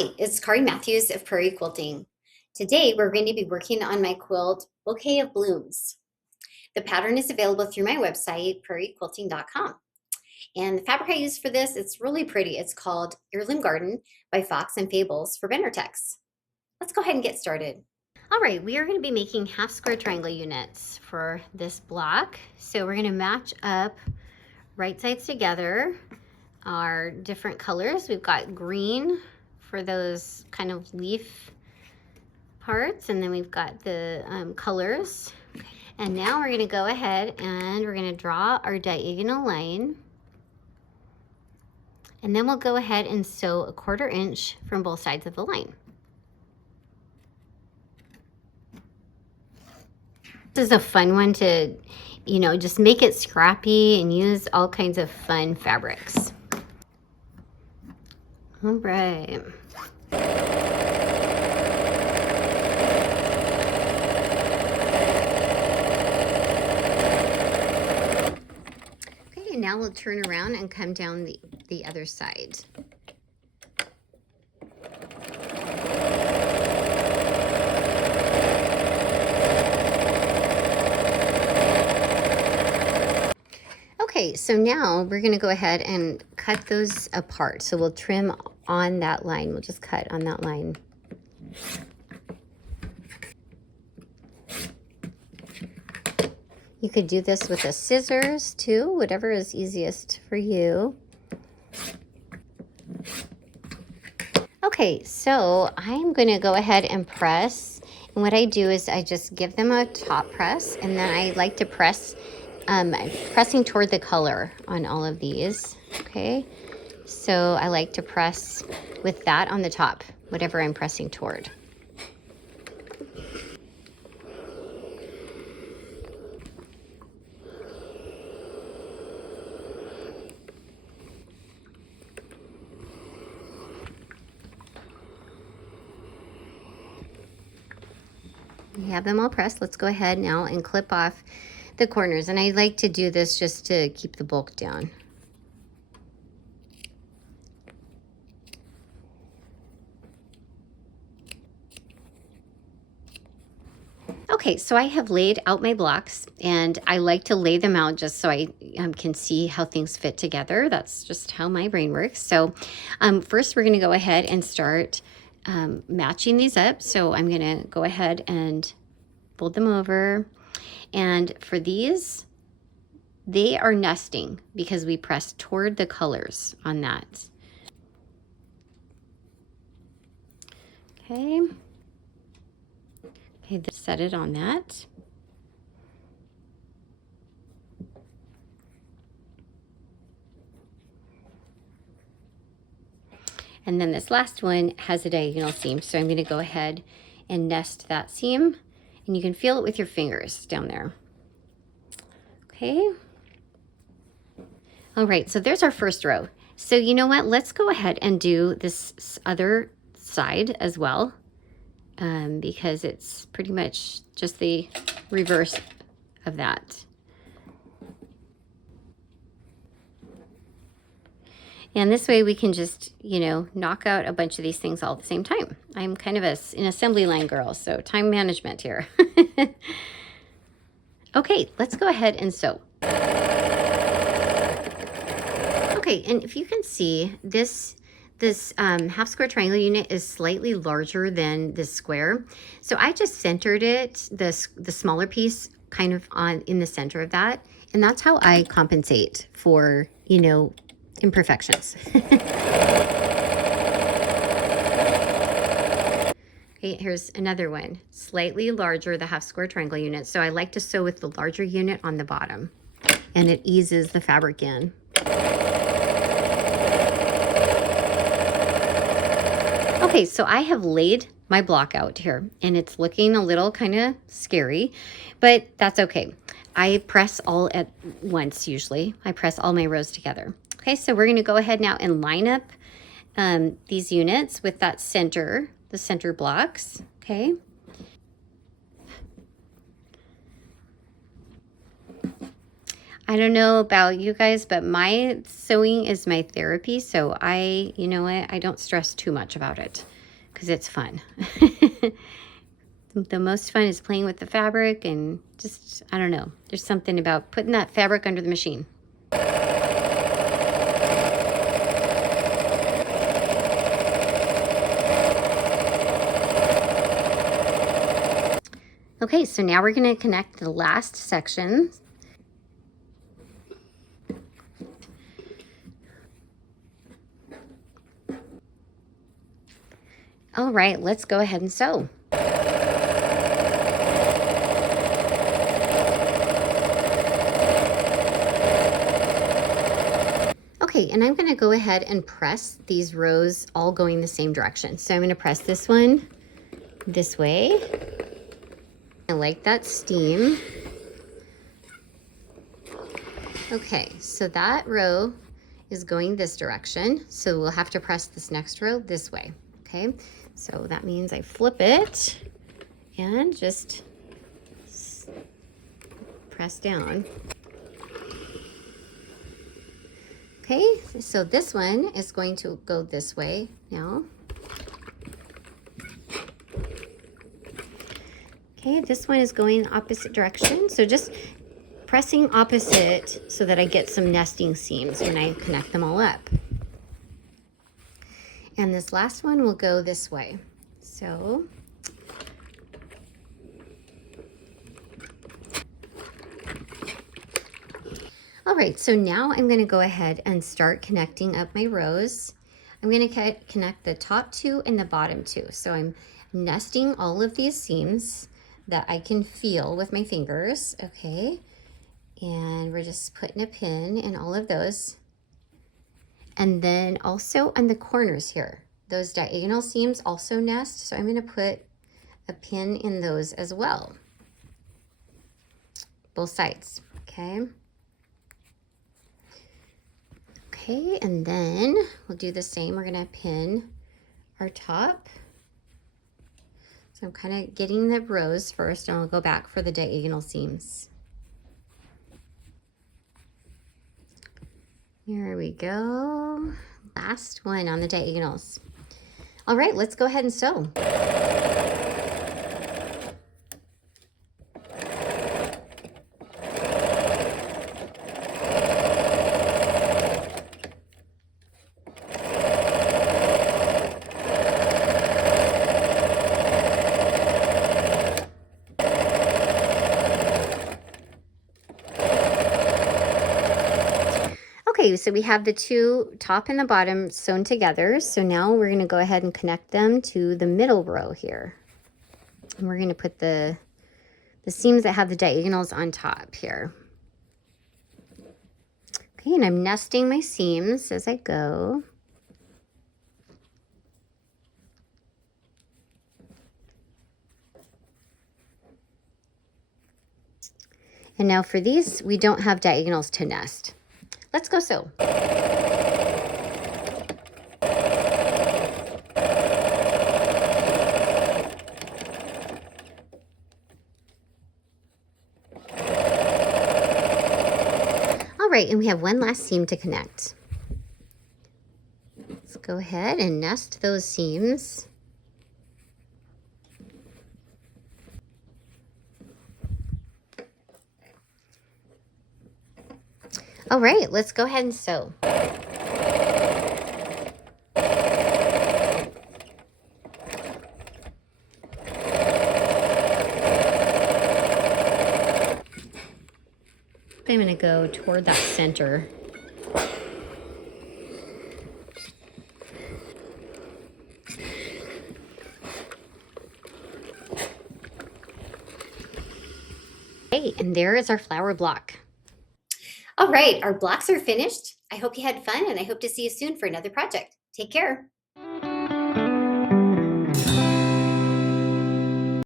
Hi, it's Kari Mathews of Prairie Quilting. Today we're going to be working on my quilt, Bouquet of Blooms. The pattern is available through my website, prairiequilting.com. And the fabric I use for this, it's really pretty. It's called Heirloom Garden by Fox and Fables for Benartex. Let's go ahead and get started. All right, we are going to be making half square triangle units for this block. So we're going to match up right sides together our different colors. We've got green for those kind of leaf parts, and then we've got the colors. And now we're going to go ahead and we're going to draw our diagonal line, and then we'll go ahead and sew a 1/4 inch from both sides of the line. This is a fun one to, just make it scrappy and use all kinds of fun fabrics. All right. Okay, and now we'll turn around and come down the other side. Okay, so now we're going to go ahead and cut those apart. So we'll trim on that line. We'll just cut on that line. You could do this with the scissors too, whatever is easiest for you. Okay, so I'm going to go ahead and press. And what I do is I just give them a top press, and then I like to press, pressing toward the color on all of these. Okay, so I like to press with that on the top, whatever I'm pressing toward. We have them all pressed. Let's go ahead now and clip off the corners. And I like to do this just to keep the bulk down. Okay, so I have laid out my blocks, and I like to lay them out just so I can see how things fit together. That's just how my brain works. So first we're going to go ahead and start matching these up. So I'm going to go ahead and fold them over. And for these, they are nesting because we pressed toward the colors on that. Okay. Okay, set it on that. And then this last one has a diagonal seam, so I'm going to go ahead and nest that seam, and you can feel it with your fingers down there. Okay. All right, so there's our first row. So you know what? Let's go ahead and do this other side as well, because it's pretty much just the reverse of that. And this way we can just, knock out a bunch of these things all at the same time. I'm kind of an assembly line girl, so time management here. Okay, let's go ahead and sew. Okay, and if you can see, this half square triangle unit is slightly larger than this square. So I just centered it, the smaller piece kind of in the center of that. And that's how I compensate for, imperfections. Okay, here's another one, slightly larger, the half square triangle unit. So I like to sew with the larger unit on the bottom, and it eases the fabric in. Okay, so I have laid my block out here, and it's looking a little kind of scary, but that's okay. I press all at once usually. I press all my rows together. Okay, so we're going to go ahead now and line up these units with that center, the center blocks. Okay. I don't know about you guys, but my sewing is my therapy. So you know what? I don't stress too much about it because it's fun. The most fun is playing with the fabric and just, I don't know. There's something about putting that fabric under the machine. Okay, so now we're going to connect the last section. All right, let's go ahead and sew. Okay, and I'm going to go ahead and press these rows all going the same direction. So I'm going to press this one this way. I like that steam. Okay, so that row is going this direction. So we'll have to press this next row this way. Okay, so that means I flip it and just press down. Okay, so this one is going to go this way now. Okay, this one is going opposite direction. So just pressing opposite so that I get some nesting seams when I connect them all up. And this last one will go this way. So all right, so now I'm going to go ahead and start connecting up my rows. I'm going to connect the top two and the bottom two. So I'm nesting all of these seams that I can feel with my fingers, okay? And we're just putting a pin in all of those. And then also on the corners here, those diagonal seams also nest. So I'm going to put a pin in those as well. Both sides, okay? Okay, and then we'll do the same. We're going to pin our top. So I'm kind of getting the rows first, and I'll go back for the diagonal seams. Here we go. Last one on the diagonals. All right, let's go ahead and sew. Okay, so we have the two top and the bottom sewn together. So now we're going to go ahead and connect them to the middle row here. And we're going to put the seams that have the diagonals on top here. Okay, and I'm nesting my seams as I go. And now for these, we don't have diagonals to nest. Let's go sew. All right, and we have one last seam to connect. Let's go ahead and nest those seams. All right, let's go ahead and sew. I'm going to go toward that center. Okay, and there is our flower block. All right, our blocks are finished. I hope you had fun, and I hope to see you soon for another project. Take care.